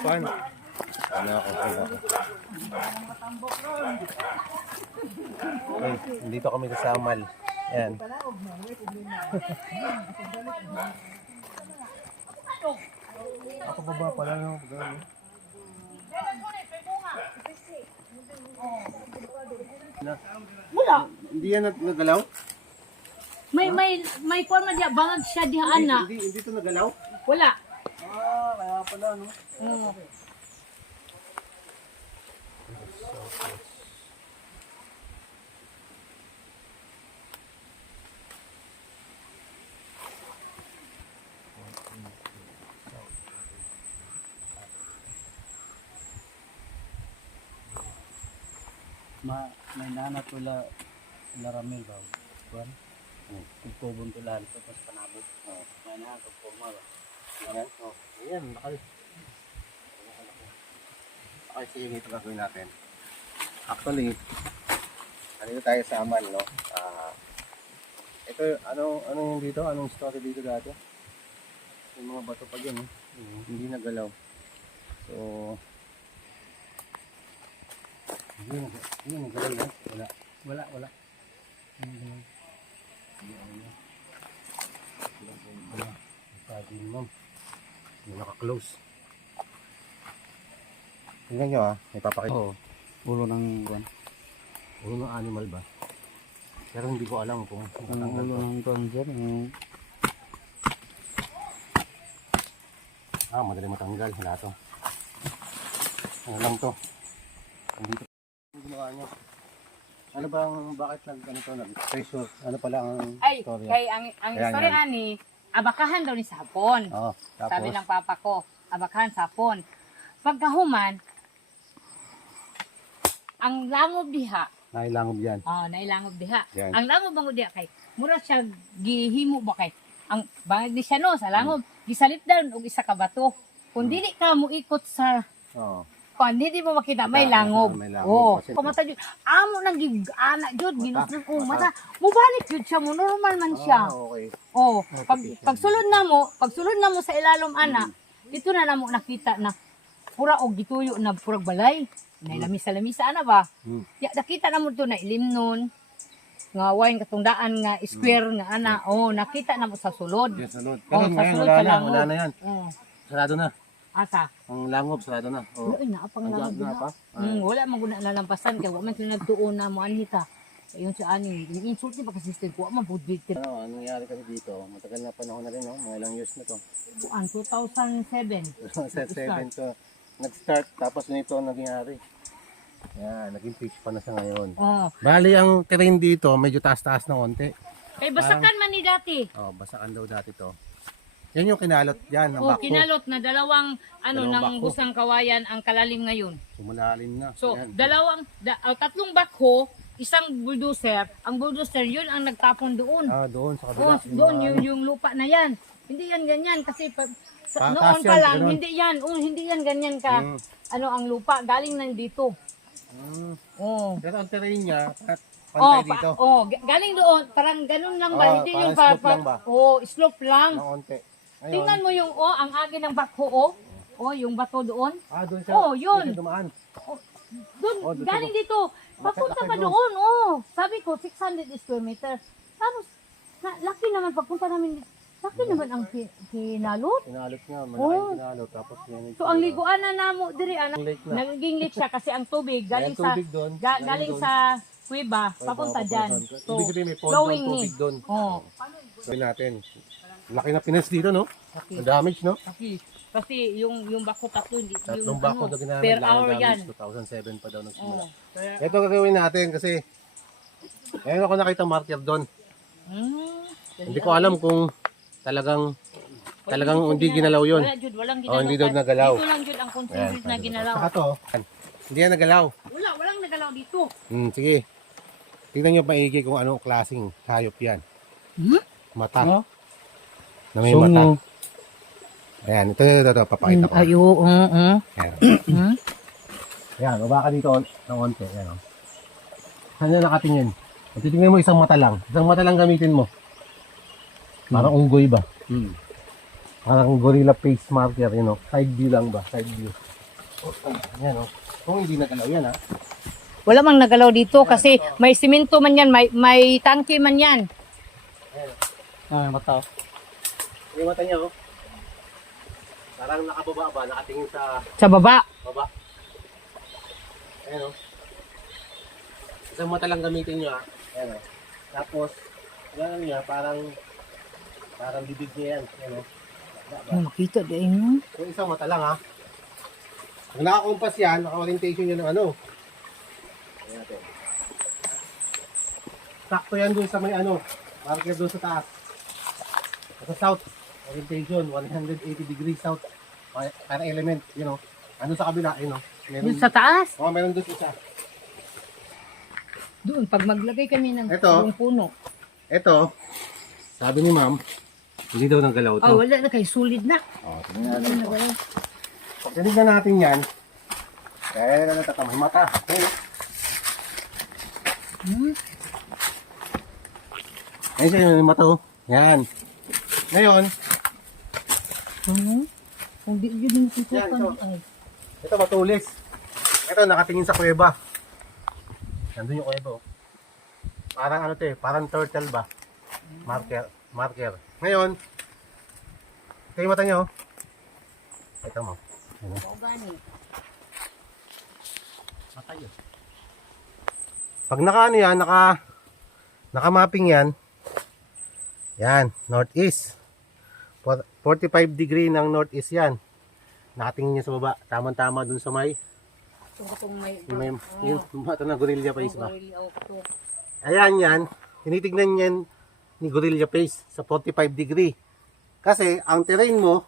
Fun. Ano ako? Okay, dito kami sa Samal. Ayan. Ako baba pala no. Wala. Hindi yan nagalaw? May kuwan man diya bangag siya diha ana. Hindi ito nagalaw? Wala. Kaya pala no. Oo. May nanat wala laramil ba? Kuan. Kukubon to lahat tapos panabot. May nanat kukuma ba? Ayan, bakal. Okay, sige, ito gagawin natin. Actually, nandito tayo sa Aman, no? Ito, ano yung dito? Anong story dito dati? Yung mga bato pa dyan, hindi nagalaw. So, hindi nagalaw yan. Wala. Sabi ni ma'am, hindi naka-close. Tingnan nyo may papakita. Oo. Ulo ng kuan. Ulo ng animal ba? Pero hindi ko alam kung Ang ulo ng kuan diyan. madali matanggal. Wala to. Ano lang to? Andito. Ano ginawa nyo? Ano bang, bakit nag-pressure? Ano pala ang Ay, story? kay ang Ayan, istorya yan. ani, abakahan daw ni sa hapon. Oo, tapos? Sabi ng papa ko, abakahan sa hapon. Pagkahuman, ang langob diha, Nailangob yan. nailangob diha. Yan. Ang langob bang diha kay mura siya gihimo ba kay ang bangag ni siya no sa langob, gisalit down og isa ka bato. Kung dili ka mo ikot sa Oo. kung hindi mo makita may langob. May langob. Oo. Kasi- Pamata jud. Amo nang gigana jud ginusog ko mata. Mubalik jud siya mo normal man siya. Okay. Oh, pagsulod na mo sa ilalom ana, dito na namo nakita na pura og gituyo na purag balay. Nay lamisa ana ba? Ya nakita na mo to na ilimnon. Nga wine katungdaan nga square nga ana. Oh, nakita na mo sa sulod. Yes, salud. Oh, Pero sa ngayon, sulod wala sa na. langob. Wala na yan. Oh, Sarado na. asa. Ang langob, sarado na. Oo. Wala na apang langob na na. pa? Wala man guna nalampasan kay wa man sila nagtuon na mo anhita. Ayun sa ani, insult ni pagka sister ko, man budbit ka. Ano nangyari kasi dito? Matagal na panahon na rin, no? Mga ilang years na to. Kuan 2007. Set 7 to. Nag-start, tapos nito nangyari. Yan, naging fish pa na sa ngayon. Oh, Bali, ang terrain dito, medyo taas-taas na konti. kay basakan man ni dati. Oh, basakan daw dati to. Yan yung kinalot yan, ang Oh, bako. kinalot na dalawang Dalawang ng bako. busang kawayan ang kalalim ngayon. Sumulalim na. So, Yan. tatlong bakho, isang bulldozer. Ang bulldozer yun ang nagtapon doon. Doon sa Oh, kabila. doon yung lupa na yan. Hindi yan ganyan kasi Taas noon pa yan, lang ganun. hindi yan ganyan ka. Mm. Ano ang lupa galing nang dito. Oh. Pero ang terrain niya, pantay dito. Galing doon, parang ganun lang ba? Hindi parang yung slope lang ba? slope lang. Ng konti. Ngayon, Tingnan mo yung ang agi ng bakho yung bato doon. doon siya. Yun. Doon siya dumaan. Doon, doon galing dito. Papunta Laki pa doon. doon. Sabi ko, 600 square meter. Tapos, laki naman pagpunta namin dito. Laki naman ang kinalot. Kinalot nga, malaki Oh. kinalot. Tapos yan. So, ang liguan na namo diri, Lake na. nagiging lake siya kasi ang tubig galing Ayan, tubig doon. Galing galing doon. sa kuweba, papunta dyan. So, Ibig sabihin may pond flowing doon, ni. tubig doon. Oh, Sabi natin. Laki na pinas dito, no? laki. Na-damage, no? Kasi yung bako tatlo, hindi, Tatlong yung bako na ginamit. per laki hour na yan. damage. 2007 pa daw nagsimula. Oh. Kaya, Ito gagawin natin kasi ngayon ako nakita marker doon. Hindi ko alam kung talagang hindi ginalaw yun. Wala, Jud, walang Oh, ginalaw. hindi daw nagalaw. Dito lang, Jud, ang consensus na ginalaw. Saka to, hindi yan nagalaw. Walang nagalaw dito. Sige. Tingnan nyo maigi kung anong klaseng hayop yan. Mata. Oh. Na may mata. Ayan, ito, papakita ko. Ayo, Ayan. Ayan, baba ka dito ng onte. Ayan, saan na nakatingin? At titingnan mo isang mata lang. Isang mata lang gamitin mo. Parang unggoy ba? Parang gorilla face marker, you know. Side view lang ba? Side view. Oh, yan oh. Kung hindi nagalaw yan ha. Wala mang nagalaw dito kasi may simento man yan, may tangke man yan. Ah, mata. Yung mata niya oh. Parang nakababa ba? Nakatingin sa Sa baba. baba. Ayan oh. Isang mata lang gamitin nyo ha. Ayan oh. Tapos, yan niya, parang bibig niya yan. Ayan oh. Oh, makita din mo. Yung isang mata lang ha. Pag nakakompas yan, naka-orientation yan ng ano. Ayan natin. Sakto yan dun sa may ano, marker dun sa taas. Sa south, orientation, 180 degrees south. Para element, you know. Ano sa kabila, you know. Doon sa taas. Meron dun isa. Doon, pag maglagay kami ng Ito. puno. Ito, sabi ni ma'am, hindi daw nang galaw Oh, to. wala na kay sulid na. Tingnan natin ito. Pag tinignan natin yan, kaya na natatamay mata. Okay. Ayun siya yung mata oh. Yan. Ngayon, Kung di yun yung Yan, ito. ay. ito matulis. Ito nakatingin sa kuweba. Nandun yung kuweba oh. Parang ano to eh, parang turtle ba? Marker. Ngayon, ito yung mata niya oh. Ito mo. Mata yun. Pag naka ano yan, naka-mapping yan. Yan, northeast. 45 degree ng northeast yan. Nakatingin niya sa baba. Tama-tama dun sa may yung mata na gorilla face ba? Ayan yan. Tinitignan yan ni gorilla face sa 45 degree. Kasi ang terrain mo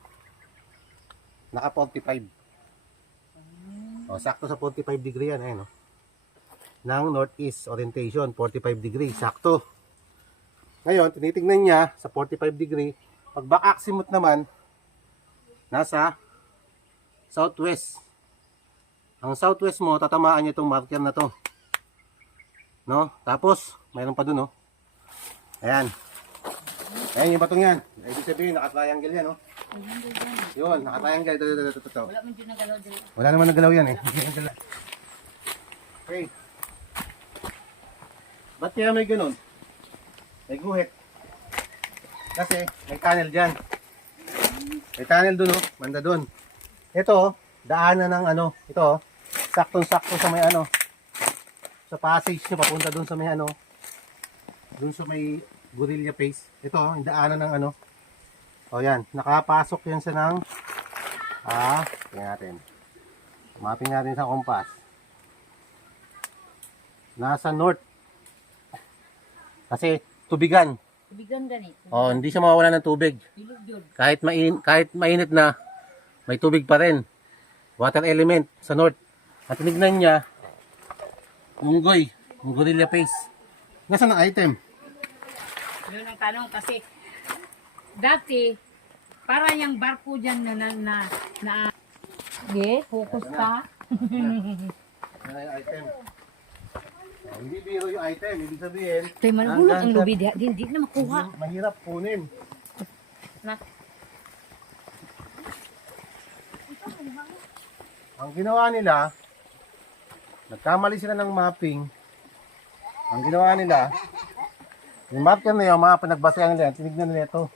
naka 45. O, sakto sa 45 degree yan. Ayan o. Ng northeast orientation, 45 degree. Sakto. Ngayon, tinitingnan niya sa 45 degree. Pag back azimuth naman, nasa southwest. Ang southwest mo, tatamaan niya itong marker na to. No? Tapos, mayroon pa dun, no? Ayan. Ayan yung batong yan. Ibig sabihin, naka-triangle yan, no? Yun, naka-triangle. Ito. Wala man dyan nagalaw dyan. Wala naman nagalaw yan, eh. Okay. Ba't kaya may ganun? May guhit. Kasi may tunnel dyan. May tunnel dun, oh. Banda dun. Ito, daanan ng ano. Ito, saktong-sakto sa may ano. Sa passage nyo, papunta dun sa may ano. Dun sa may gorilla face. Ito, yung daanan ng ano. O yan, nakapasok yan sa ng tingnan natin. Mapping natin sa kompas. Nasa north. Kasi tubigan. Tubigan ganit. Oh, hindi siya mawawala ng tubig. Ilog yun. Kahit mainit na, may tubig pa rin. Water element sa north. At tinignan niya, unggoy, yung gorilla face. Nasaan ang item? Yun ang tanong kasi dati para yung barko dyan na focus ka. Yan ang item. Oh, hindi biro yung item. Ibig sabihin, Tay manhulog ang lubi di na makuha. mahirap kunin. Na, Ang ginawa nila, nagkamali sila ng mapping. Ang ginawa nila, yung marker na yun, mga pinagbasayan nila, tinignan nila ito.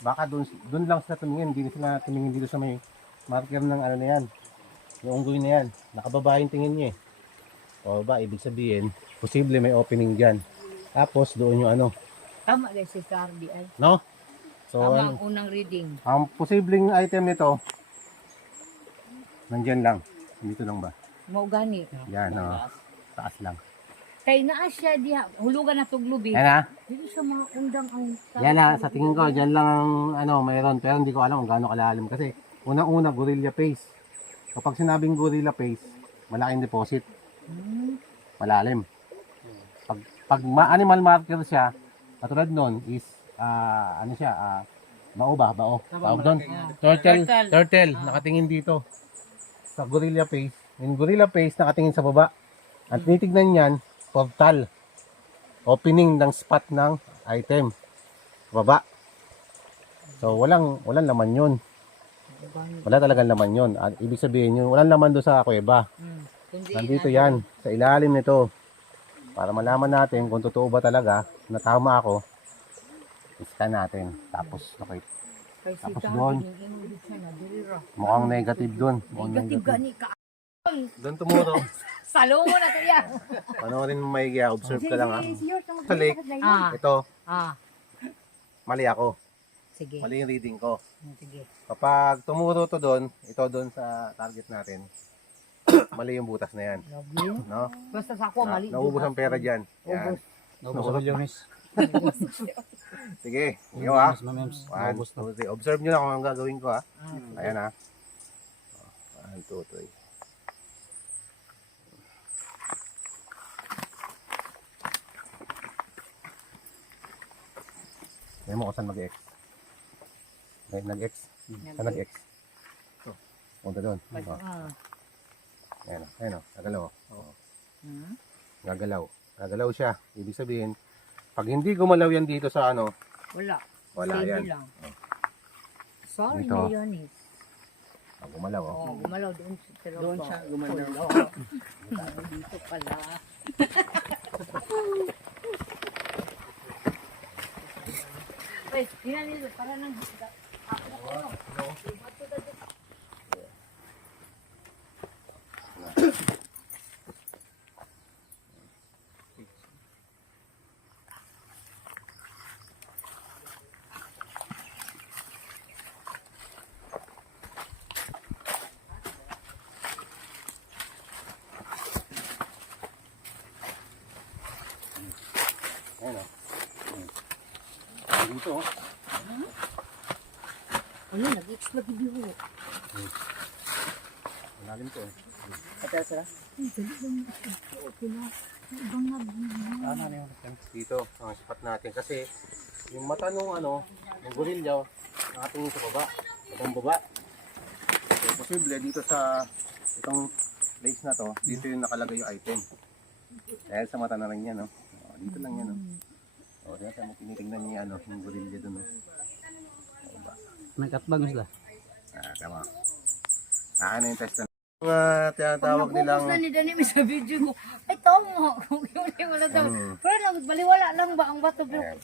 Baka dun lang sila tumingin, hindi sila tumingin dito sa may marker ng ano na yan. Yung unggoy na yan, nakababa yung tingin niya eh. O ba, ibig sabihin, posible may opening dyan. Tapos doon yung ano, tama guys si RBI. no? So, Tama ang unang reading. ang posibleng item nito, nandyan lang. Dito lang ba? Mao gani. Yan, taas lang. Kay naa siya diha hulugan na tog lubi. Yan na. Dili siya mga undang ang Yan na, sa tingin ko, dyan lang ang ano, mayroon. Pero hindi ko alam kung gaano kalalim. Kasi unang-una, gorilla face. Kapag sinabing gorilla face, malaking deposit. Malalim. Pag animal marker siya, katulad nun is, ano siya, bao ba? Bao. Tawag doon. Turtle. Nakatingin dito. Sa gorilla face. Yung gorilla face, nakatingin sa baba. Ang tinitignan niyan, portal. Opening ng spot ng item. Baba. So, walang laman yun. Wala talagang laman yun. At ibig sabihin yun, walang laman doon sa kuweba. Kundi Nandito yan, sa ilalim nito. Para malaman natin kung totoo ba talaga na tama ako, iskan natin. Tapos, okay. kay Tapos sita, doon. inulid siya na dirira. Mukhang negative doon. Mukhang Negative gani ka. Doon tumuro. Salungo na to yan. Panoorin mo maigi, observe ka lang ha. Sa lake, Ah, ito, ah. mali ako. Sige. Mali yung reading ko. Sige. Kapag tumuro to doon, ito doon sa target natin, mali yung butas na yan. Love you. No? Basta sa ako, mali. Naubos ang pera dyan. Yan. Naubos ang milyones. Sige, ikaw ha. Mamems. 1, 2, 3. Observe nyo na kung ang gagawin ko ha. Ayan ha. 1, 2, 3. Ayan mo kung saan mag-X. Nag-X. Saan nag-X? Ito. Punta doon. Ayan o. Ayan o. Nagalaw o. Nagalaw. Nagalaw siya. Ibig sabihin, pag hindi gumalaw yan dito sa ano, Wala. wala Steady yan. lang. Sorry Dito. na yun eh. Pag gumalaw o. Oh, gumalaw doon sa pero Doon siya gumalaw. Dito pala. Ay, tingnan nito. Para nang... Ayan o. Dito o. Ano, nag-explode video. Malalim to eh. Hotel sila? Ano na yun? Dito, ang spot natin. Kasi, yung mata nung ano, ng gorilya, nakatingin sa baba. Itong baba. So, posible dito sa itong place na to, dito yung nakalagay yung item. Dahil sa mata na lang yan, no? O, dito lang yan, no? O, dito sa tinitingnan niya, ano, yung gorilya dun, no? May katbag sila. Ah, tama. Ano yung test na? Mga tinatawag nilang... Pag na ni Dani may sa video ko, ay tama. Kung yun yung wala daw. Pero baliwala lang ba ang bato? Pero Ayan.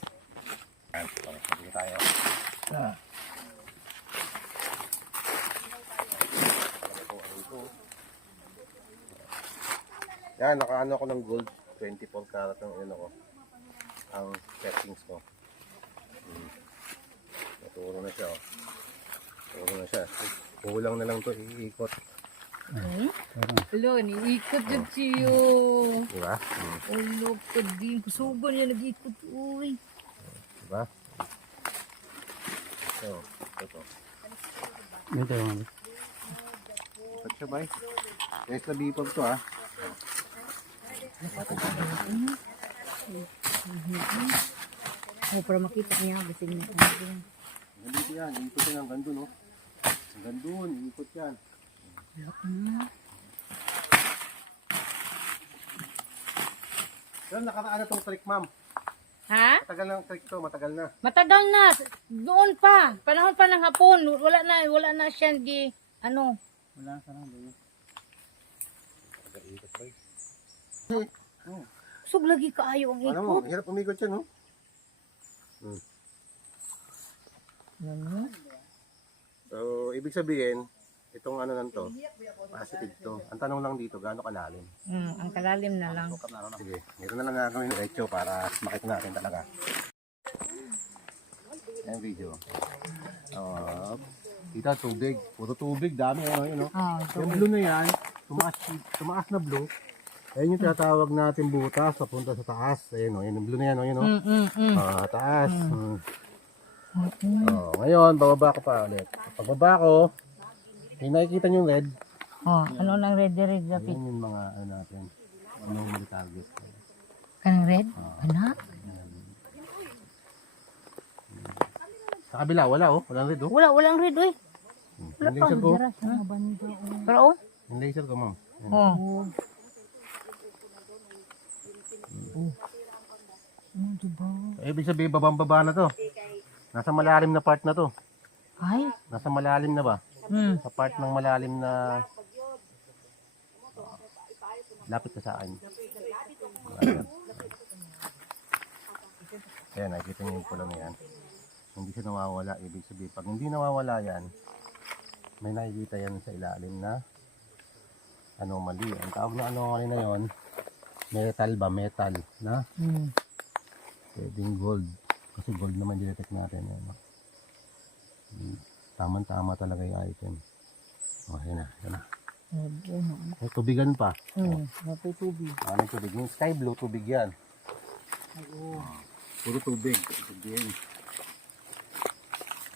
Ayan, dito tayo. Yan, nakaano ako ng gold. 24 karat ang ano ko. Ang settings ko. Naturo na siya, oh. Naturo na siya. Kulang na lang to iikot. Hello, niikot dyan siyo. Diba? Ulo ko din. Kusugan niya nag-ikot. Uy. Diba? So, ito. Dito yung Ikot siya, bay. Guys, nabipag to, ha. Ay, para makita niya. Basta niya. Nandito yan. Iikot yan hanggang dun, oh. Hanggang dun. Iikot yan. Pero nakaraan na tong trick, ma'am. Ha? Matagal na ang trick to. Matagal na. Matagal na. Doon pa. Panahon pa ng hapon. Wala na siya di, ano. wala sa nang doon. Ikot, bay. Sug lagi kaayo ang Alam mo, ikot. hirap umikot siya, no? Ano? So, ibig sabihin, itong ano lang to, positive to. Ang tanong lang dito, gaano kalalim? Ang kalalim na lang. Sige, ito na lang gagawin ng echo para makita natin talaga. Ayan video. Kita tubig, puro tubig, dami ano, Ah, yung blue na yan, tumaas na blue. Ayun yung tinatawag natin butas, papunta sa taas. Ayun o, yun yung blue na yan, yun o. Taas. Ngayon, bababa ko pa ulit. Pagbaba ko, may nakikita nyo yung red. Oh, ano nang red lapit? Yan yung mga ano natin. Ano yung target. Kanang red? Ano? Sa kabila, wala oh. Walang red oh. Walang red, oy. Yung laser ko. Pero oh. Yung laser ko, ma'am. Yan. Oh. Ibig sabihin, babang-baba na to. Nasa malalim na part na to. Ay. Nasa malalim na ba? Hmm. Sa part ng malalim na lapit ka sa akin. Ayan. Ayan, nakikita niyo yung pula na yan. Hindi siya nawawala. Ibig sabihin, pag hindi nawawala yan, may nakikita yan sa ilalim na anomaly. Ang tawag na anomaly na yon, metal ba? Metal na Hmm. pwedeng gold. Kasi gold naman dinetect natin. Yan, no? Tama-tama talaga yung item. O, yan na. Yan na. May tubigan pa. Natutubig. Ano yung tubig? Yung sky blue, tubig yan. Oo. Puro tubig. Tubig yan.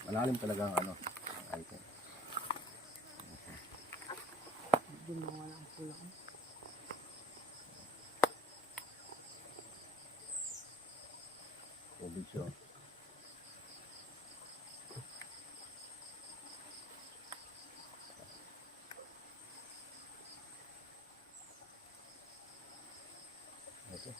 Malalim talaga ang ano, ang item. Hindi mo wala ang pula. Tubig siya. Okay.